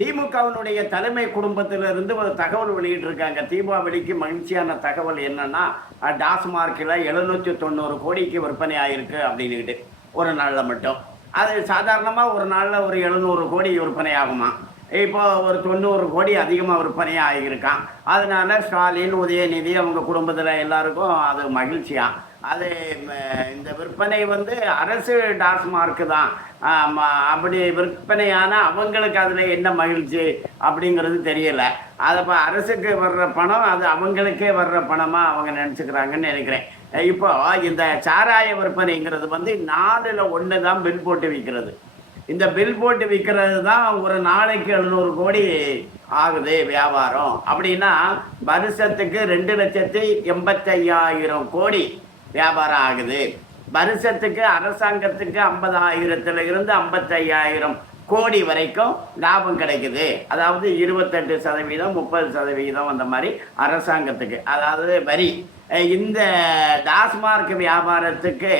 திமுகவினுடைய தலைமை குடும்பத்திலிருந்து ஒரு தகவல் வெளியிட்டிருக்காங்க. தீபாவளிக்கு மகிழ்ச்சியான தகவல் என்னன்னா டாஸ்மார்க்கில் எழுநூற்றி தொண்ணூறு கோடிக்கு விற்பனை ஆயிருக்கு அப்படின்னுக்கிட்டு ஒரு நாளில் மட்டும். அது சாதாரணமாக ஒரு நாளில் ஒரு எழுநூறு கோடி விற்பனை ஆகுமா? இப்போ ஒரு தொண்ணூறு கோடி அதிகமாக விற்பனையாக ஆகியிருக்கான். அதனால ஸ்டாலின் உதயநிதி அவங்க குடும்பத்தில் எல்லாருக்கும் அது மகிழ்ச்சியாக அது இந்த விற்பனை வந்து அரசு டாஸ்மார்க்கு தான். அப்படி விற்பனையான அவங்களுக்கு அதில் என்ன மகிழ்ச்சி அப்படிங்கிறது தெரியலை. அதை இப்போ அரசுக்கு வர்ற பணம் அது அவங்களுக்கே வர்ற பணமாக அவங்க நினச்சிக்கிறாங்கன்னு நினைக்கிறேன். இப்போ இந்த சாராய விற்பனைங்கிறது வந்து நாலில் ஒன்று தான் பில் போட்டு விற்கிறது இந்த பில் போட்டு விற்கிறது தான் ஒரு நாளைக்கு எழுநூறு கோடி ஆகுது வியாபாரம். அப்படின்னா வருஷத்துக்கு ரெண்டு லட்சத்தி எண்பத்தையாயிரம் கோடி வியாபாரம் ஆகுது. வருஷத்துக்கு அரசாங்கத்துக்கு ஐம்பதாயிரத்துல இருந்து ஐம்பத்தையாயிரம் கோடி வரைக்கும் லாபம் கிடைக்குது. அதாவது இருபத்தெட்டு சதவீதம் முப்பது சதவீதம் அந்த மாதிரி அரசாங்கத்துக்கு. அதாவது வரி. இந்த டாஸ்மார்க் வியாபாரத்துக்கு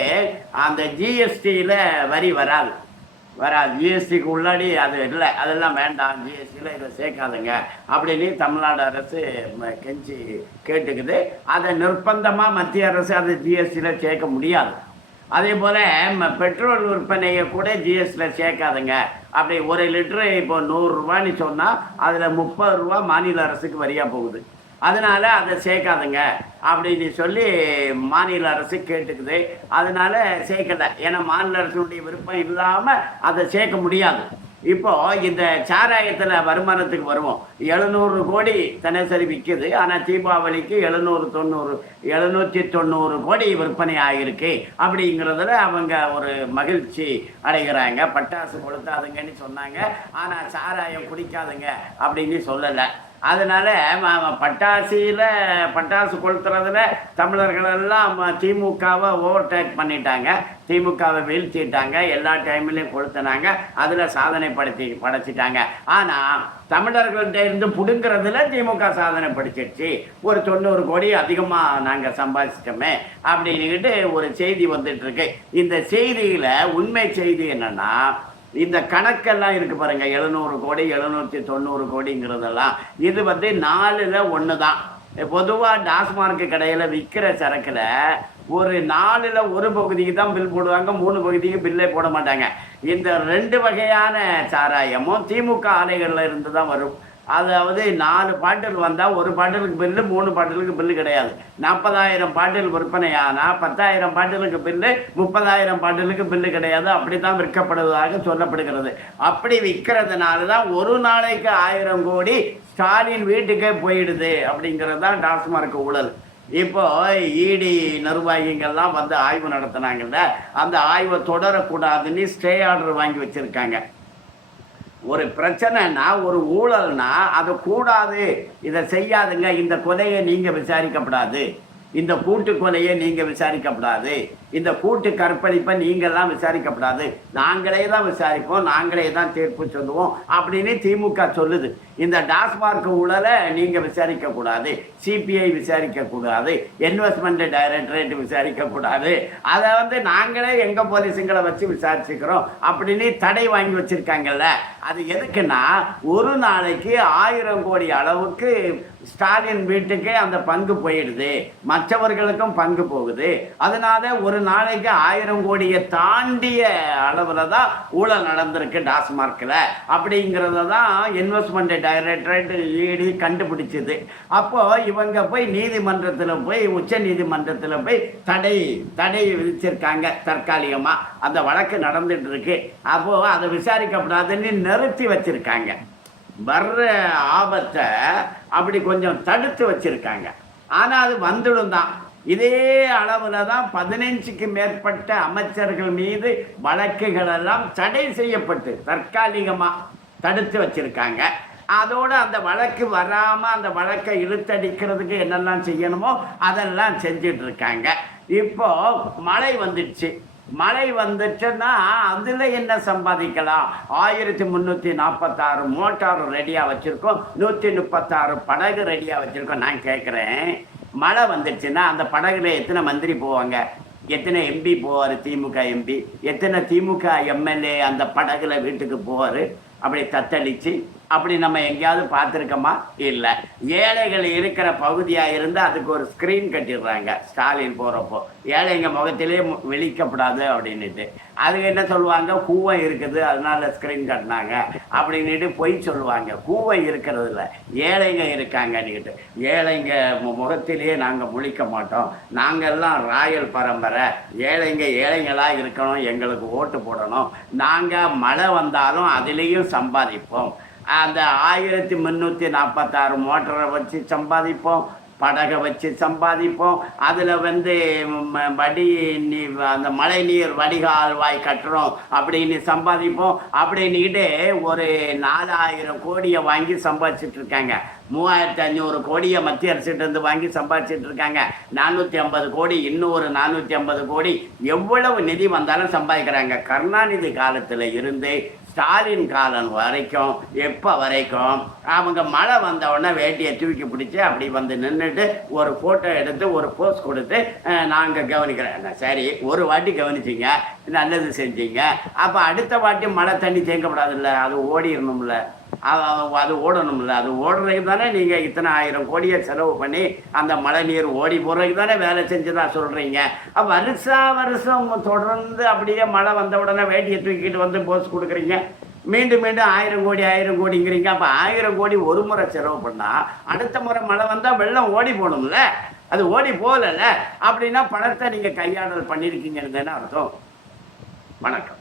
அந்த ஜிஎஸ்டியில் வரி வராது. வராது. ஜிஎஸ்டிக்கு உள்ளாடி அது இல்லை அதெல்லாம் வேண்டாம் ஜிஎஸ்டியில் இதை சேர்க்காதுங்க அப்படின்னு தமிழ்நாடு அரசு ம- கெஞ்சி கேட்டுக்குது. அதை நிர்பந்தமாக மத்திய அரசு அதை ஜிஎஸ்டியில் சேர்க்க முடியாது. அதே போல் பெட்ரோல் விற்பனையை கூட ஜிஎஸ்டியில் சேர்க்காதுங்க. அப்படி ஒரு லிட்டரு இப்போ நூறுரூவான்னு சொன்னால் அதில் முப்பது ரூபா மாநில அரசுக்கு வரியாக போகுது. அதனால் அதை சேர்க்காதுங்க அப்படின்னு சொல்லி மாநில அரசு கேட்டுக்குது. அதனால் சேர்க்கலை. ஏன்னா மாநில அரசுடைய விருப்பம் இல்லாமல் அதை சேர்க்க முடியாது. இப்போ இந்த சாராயத்தில் வருமானத்துக்கு வருவோம். எழுநூறு கோடி தினசரி விற்கிது ஆனால் தீபாவளிக்கு எழுநூறு தொண்ணூறு எழுநூற்றி தொண்ணூறு கோடி விற்பனை ஆகியிருக்கு. அப்படிங்கிறதுல அவங்க ஒரு மகிழ்ச்சி அடைகிறாங்க. பட்டாசு கொளுத்தாதுங்கன்னு சொன்னாங்க. ஆனால் சாராயம் குடிக்காதுங்க அப்படின்னு சொல்லலை. அதனால பட்டாசியில் பட்டாசு கொளுத்துறதுல தமிழர்களெல்லாம் திமுகவை ஓவர்டேக் பண்ணிட்டாங்க. திமுகவை வீழ்த்திட்டாங்க. எல்லா டைம்லையும் கொளுத்துனாங்க. அதில் சாதனை படுத்தி படைச்சிட்டாங்க. ஆனால் தமிழர்கள்ட்ட இருந்து பிடுங்கிறதுல திமுக சாதனை படிச்சிருச்சு ஒரு தொண்ணூறு கோடி அதிகமாக நாங்கள் சம்பாதிச்சிட்டோமே அப்படின்னுக்கிட்டு ஒரு செய்தி வந்துட்டுருக்கு. இந்த செய்தியில் உண்மை செய்தி என்னென்னா இந்த கணக்கெல்லாம் இருக்கு பாருங்க எழுநூறு கோடி எழுநூற்றி தொண்ணூறு கோடிங்கிறதெல்லாம். இது வந்து நாலில் ஒன்று தான் பொதுவாக டாஸ்மார்க் கடையில் விற்கிற சரக்கில் ஒரு நாலில் ஒரு பகுதிக்கு தான் பில் போடுவாங்க மூணு பகுதிக்கு பில்லே போட மாட்டாங்க. இந்த ரெண்டு வகையான சாராயமும் திமுக ஆலைகளில் இருந்து தான் வரும். அதாவது நாலு பாட்டில் வந்தால் ஒரு பாட்டிலுக்கு பில்லு மூணு பாட்டிலுக்கு பில்லு கிடையாது. நாற்பதாயிரம் பாட்டில் விற்பனை ஆனால் பத்தாயிரம் பாட்டிலுக்கு பில்லு முப்பதாயிரம் பாட்டிலுக்கு பில்லு கிடையாது. அப்படி தான் விற்கப்படுவதாக சொல்லப்படுகிறது. அப்படி விற்கிறதுனால தான் ஒரு நாளைக்கு ஆயிரம் கோடி ஸ்டாலின் வீட்டுக்கே போயிடுது அப்படிங்கிறது தான் டாஸ்மார்க் ஊழல். இப்போ இடி நிர்வாகிகள்லாம் வந்து ஆய்வு நடத்துனாங்கல்ல அந்த ஆய்வை தொடரக்கூடாதுன்னு ஸ்டே ஆர்டர் வாங்கி வச்சுருக்காங்க. ஒரு பிரச்சனைனா ஒரு ஊழல்னா அது கூடாது. இதை செய்யாதுங்க. இந்த கொலையை நீங்கள் விசாரிக்கப்படாது. இந்த கூட்டு கொலையை நீங்கள் விசாரிக்கப்படாது. இந்த கூட்டு கற்பழிப்பை நீங்கள்லாம் விசாரிக்கப்படாது. நாங்களே தான் விசாரிப்போம் நாங்களே தான் தீர்ப்பு சொல்லுவோம் அப்படின்னு திமுக சொல்லுது. இந்த டாஸ்மார்க் ஊழலை நீங்கள் விசாரிக்கக்கூடாது சிபிஐ விசாரிக்கக்கூடாது இன்வெஸ்ட்மெண்ட் டைரக்டரேட் விசாரிக்கக்கூடாது. அதை வந்து நாங்களே எங்கள் போலீஸுங்களை வச்சு விசாரிச்சுக்கிறோம் அப்படின்னு தடை வாங்கி வச்சுருக்காங்கல்ல. அது எதுக்குன்னா ஒரு நாளைக்கு ஆயிரம் கோடி அளவுக்கு ஸ்டாலின் வீட்டுக்கு அந்த பங்கு போயிடுது. மற்றவர்களுக்கும் பங்கு போகுது. அதனால ஒரு நாளைக்கு ஆயிரம் கோடியை தாண்டிய அளவில் தான் ஊழல் நடந்திருக்கு டாஸ்மார்க்கில் அப்படிங்கிறத தான் இன்வெஸ்ட்மெண்ட் டைரக்டரேட் ஈடி கண்டுபிடிச்சது. அப்போ இவங்க போய் நீதிமன்றத்தில் போய் உச்ச நீதிமன்றத்தில் போய் தடை தடை விதிச்சிருக்காங்க தற்காலிகமாக அந்த வழக்கு நடந்துட்டு இருக்கு அப்போ அதை விசாரிக்கப்படாதுன்னு நிறுத்தி வச்சிருக்காங்க. வர்ற ஆபத்தை அப்படி கொஞ்சம் தடுத்து வச்சிருக்காங்க. ஆனால் அது வந்துடும் தான். இதே அளவில் தான் பதினஞ்சுக்கு மேற்பட்ட அமைச்சர்கள் மீது வழக்குகள் எல்லாம் தடை செய்யப்பட்டு தற்காலிகமாக தடுத்து வச்சுருக்காங்க. அதோடு அந்த வழக்கு வராமல் அந்த வழக்கை இழுத்தடிக்கிறதுக்கு என்னெல்லாம் செய்யணுமோ அதெல்லாம் செஞ்சிட்டு இருக்காங்க இப்போ மழை வந்துடுச்சு. மழை வந்துச்சுன்னா அதில் என்ன சம்பாதிக்கலாம்? ஆயிரத்தி முந்நூற்றி நாற்பத்தாறு மோட்டார் ரெடியாக வச்சுருக்கோம். நூற்றி முப்பத்தாறு படகு ரெடியாக வச்சுருக்கோம். நான் கேட்குறேன் மழை வந்துடுச்சுன்னா அந்த படகுல எத்தனை மந்திரி போவாங்க? எத்தனை எம்பி போவார் திமுக எம்பி எத்தனை திமுக எம்எல்ஏ அந்த படகுல வீட்டுக்கு போவார்? அப்படி தத்தளித்து அப்படி நம்ம எங்கேயாவது பார்த்துருக்கோமா? இல்லை. ஏழைகள் இருக்கிற பகுதியாக இருந்து அதுக்கு ஒரு ஸ்க்ரீன் கட்டிடுறாங்க ஸ்டாலின் போகிறப்போ ஏழைங்க முகத்திலே வெளிக்கப்படாது அப்படின்னுட்டு. அதுக்கு என்ன சொல்லுவாங்க? கூவை இருக்குது அதனால ஸ்க்ரீன் கட்டினாங்க அப்படின்னுட்டு பொய் சொல்லுவாங்க. கூவை இருக்கிறதில்ல ஏழைங்க இருக்காங்கன்னுக்கிட்டு. ஏழைங்க முகத்திலேயே நாங்கள் முழிக்க மாட்டோம். நாங்கள்லாம் ராயல் பரம்பரை. ஏழைங்க ஏழைங்களாக இருக்கணும் எங்களுக்கு ஓட்டு போடணும். நாங்கள் மழை வந்தாலும் அதுலேயும் சம்பாதிப்போம். அந்த ஆயிரத்தி முந்நூற்றி நாற்பத்தாறு மோட்டரை வச்சு சம்பாதிப்போம் படகை வச்சு சம்பாதிப்போம். அதில் வந்து வடி நீ அந்த மழை நீர் வடிகால்வாய் கட்டுறோம் அப்படின்னு சம்பாதிப்போம். அப்படின்னுக்கிட்டு ஒரு நாலாயிரம் கோடியை வாங்கி சம்பாதிச்சுட்டு இருக்காங்க. மூவாயிரத்தி ஐநூறு கோடியை மத்திய அரசிட்டேருந்து வாங்கி சம்பாதிச்சுட்டு இருக்காங்க. நானூற்றி ஐம்பது கோடி இன்னும் ஒரு நானூற்றி ஐம்பது கோடி. எவ்வளவு நிதி வந்தாலும் சம்பாதிக்கிறாங்க. கருணாநிதி காலத்தில் இருந்து ஸ்டாலின் காலம் வரைக்கும் எப்போ வரைக்கும் அவங்க மழை வந்தவுடனே வேட்டியை தூக்கி பிடிச்சி அப்படி வந்து நின்றுட்டு ஒரு ஃபோட்டோ எடுத்து ஒரு போஸ் கொடுத்து நாங்கள் கவனிக்கிறேன் சரி ஒரு வாட்டி கவனிச்சிங்க நல்லது செஞ்சீங்க. அப்போ அடுத்த வாட்டி மழை தண்ணி தேங்கப்படாதுல்ல அது ஓடிடணும்ல. அது அது- ஓடணும்ல. அது ஓடுறதுக்கு தானே நீங்கள் இத்தனை ஆயிரம் கோடியை செலவு பண்ணி அந்த மழை நீர் ஓடி போடுறதுக்கு தானே வேலை செஞ்சதா சொல்கிறீங்க வருஷா வருஷம் தொடர்ந்து அப்படியே மழை வந்த உடனே வேட்டியை தூக்கிட்டு வந்து போஸ் கொடுக்குறீங்க. மீண்டும் மீண்டும் ஆயிரம் கோடி ஆயிரம் கோடிங்கிறீங்க. அப்போ ஆயிரம் கோடி ஒரு முறை செலவு பண்ணால் அடுத்த முறை மழை வந்தால் வெள்ளம் ஓடி போகணும்ல. அது ஓடி போகலல்ல. அப்படின்னா பணத்தை நீங்கள் கையாடல் பண்ணியிருக்கீங்கன்னு தானே அர்த்தம். வணக்கம்.